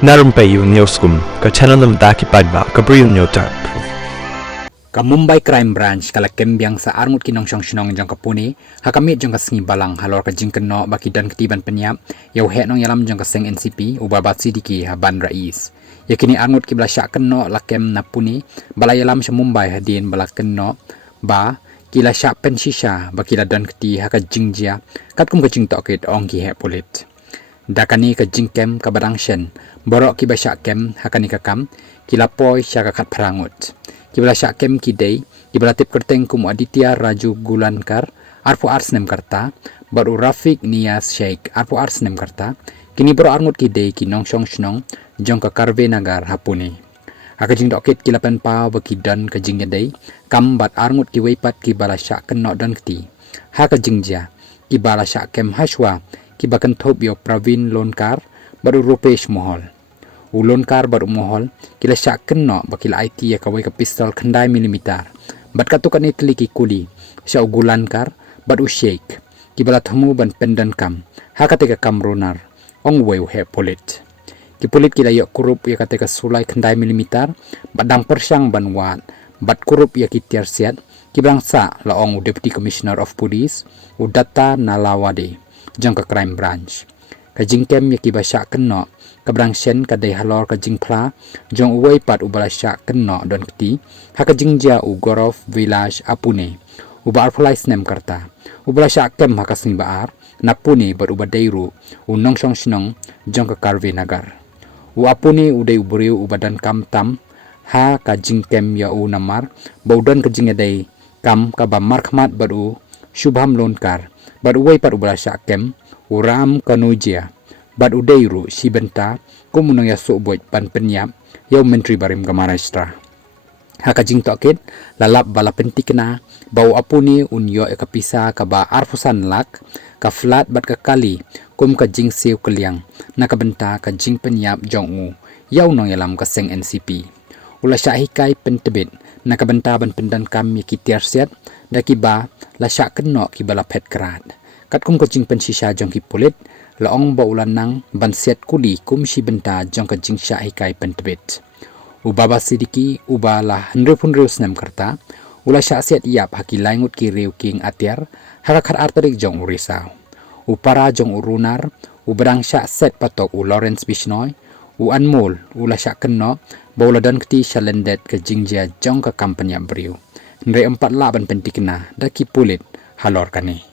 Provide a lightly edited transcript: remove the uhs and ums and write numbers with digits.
Narumpayu Newskum, ka channel daki padba, ka Briu Newtap. Ka Mumbai Crime Branch kala kembiang sa arngut kinong siyong jang kapuni, hakamit jang kasengi balang halor ka jingkeno baki dan ketiban penyap, yau he nong yalam jang kaseng NCP, ubabat sidiki haban rais. Yakini arngut kibla syak keno lakem napuni, bala yalam sa Mumbai hadin bala keno, ba, kila syak pensisha bakila dan keti haka jingjia, kat kum ka jing tokit ong ki he polit. Dakani ka jingkem ka barang shen, borok ki basyak kem hakani ka kam, kila poi syak kat perangut. Kibala syak kem kidei, kibala tip kerteng kum Aditya Raju Gulankar, arpo arsnem karta, baru Rafiq Nias Sheikh, arpo arsnem karta, kini boro arngut kidei ki nong shong shnong, jong ka Karve Nagar hapuni. Aka jing dokit kilapan pau baki dan ka jing yadei, kam bat arngut ki weipat ki bala syak kenok dan keti. Haka jingja, ki bala syak kem hashwa, ki bakan thop yo Pravin Lonkar, baru Rupesh Mohol. Ulonkar baru mohol, kila syak keno bakila IT ya kawai ka pistol kandai milimeter. Bat katukan itli ki kuli, sya Gulankar, baru Sheikh, kibala thamu ban pendan kam, hakate ka kam ronar, ong weu he polit. Ki polit kila yok kurup ya kate ka sulai kandai milimeter, badang persyang ban wat, bat kurup ya ki tiar siat, kibrang sa la ong Deputy Commissioner of Police, udata nalawade, jang ka Crime Branch. Ka jingkem ya ki ba syak keno, kabrang shen kadai halor ka jingpla jong uwai pat ubala syak keno don keti haka jingja u Gorov Village Apune uba arpulai snem karta ubala syak kem haka sing baar napune bar uba deiru u nongsong shnong jong ka Karve Nagar u Apune udai uburiu ubadan kam tam ha ka jingkem ya u namar baudan ka jingadai kam ka ba markhmat baru Shubham Lonkar bar uwai pat ubala syak kem u Ram Kanujia bad udairu si benta kumunang ya soboj pan penyap yau Menteri Barim ka Maharashtra. Haka jing tokit lalap bala pentikna bau apuni unyo e kapisa ka ba arfusan lak ka flat bat ka kali kum ka jing siu kaliang na ka benta ka jing penyap jongu yau nong yalam ka seng NCP. Ula syahikai pentebit na ka benta ban pendan kam ya kitiar siat da ki ba la syak keno ki bala pet kerat. Kat kum ka jing pensisha jong ki polit laong ba ulan nang bansiat kuli kum si benta jong ka jing syahikai pentebit. Ubaba sidiki ubala henru snem karta ula syak iap haki laingut ki riu king atiar hakakat arterik jong urisau. Upara jong urunar uberang syak set patok u Lawrence Bisnoy u Anmol ula syak keno ba ula dan keti syalendet ke jingjia jong ka kampanya beriu. Nre 4 laban pentikna daki pulit halor kani.